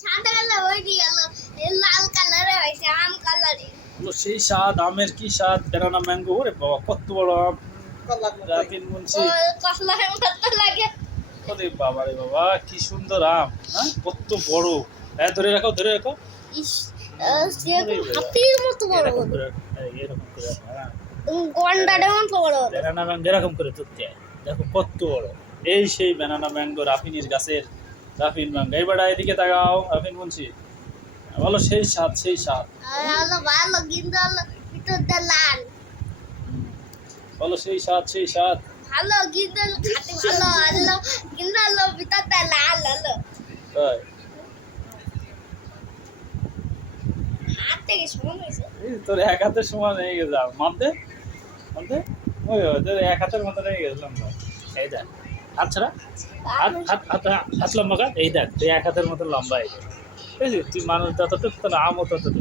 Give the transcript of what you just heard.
সাদা কালার ওই লাল কালারে হয়েছে আম কালারে সেই স্বাদ আমের কি স্বাদ? বেনানা ম্যাঙ্গো ওরে বাবা কত বড় আম। মুন্সি। মতো লাগে। ওরে বাবা রে বাবা কি সুন্দর আম হ্যাঁ? কত বড়। হ্যাঁ ধরে রাখো ধরে রাখো। ইস হাতির মতো বড় এরকম করে রাখো, এই, এরকম করে রাখো, গন্ডারের মতো বড় ব্যানানা ম্যাঙ্গো এরকম করে তুলতে দেখো কত বড়। এই সেই বেনানা ম্যাঙ্গো রাফিনির গাছের রাফিন ম্যাঙ্গো এবার এদিকে তাকাও রাফিন মুন্সি বলো সেই স্বাদ সেই স্বাদ। ভালো কিন্তু হলো ভিতরটা লাল বলো সেই স্বাদ সেই স্বাদ। ভালো কিন্তু খাতে ভালো হলো কিন্তু হলো ভিতরটা লাল হলো তাই। তোর এক হাতের সমান হয়ে গেছে মানতে? মানতে? ওই ওই, তোর এক হাতের মতো হয়ে গেছিলাম এই দেখ। ছাড়া হাত হাত লম্বা এই দেখ, তুই এক হাতের মতো লম্বা হয়ে গেছে বুঝলি তুই মানুষ যতটুকু, তাহলে আমও ততটুকু।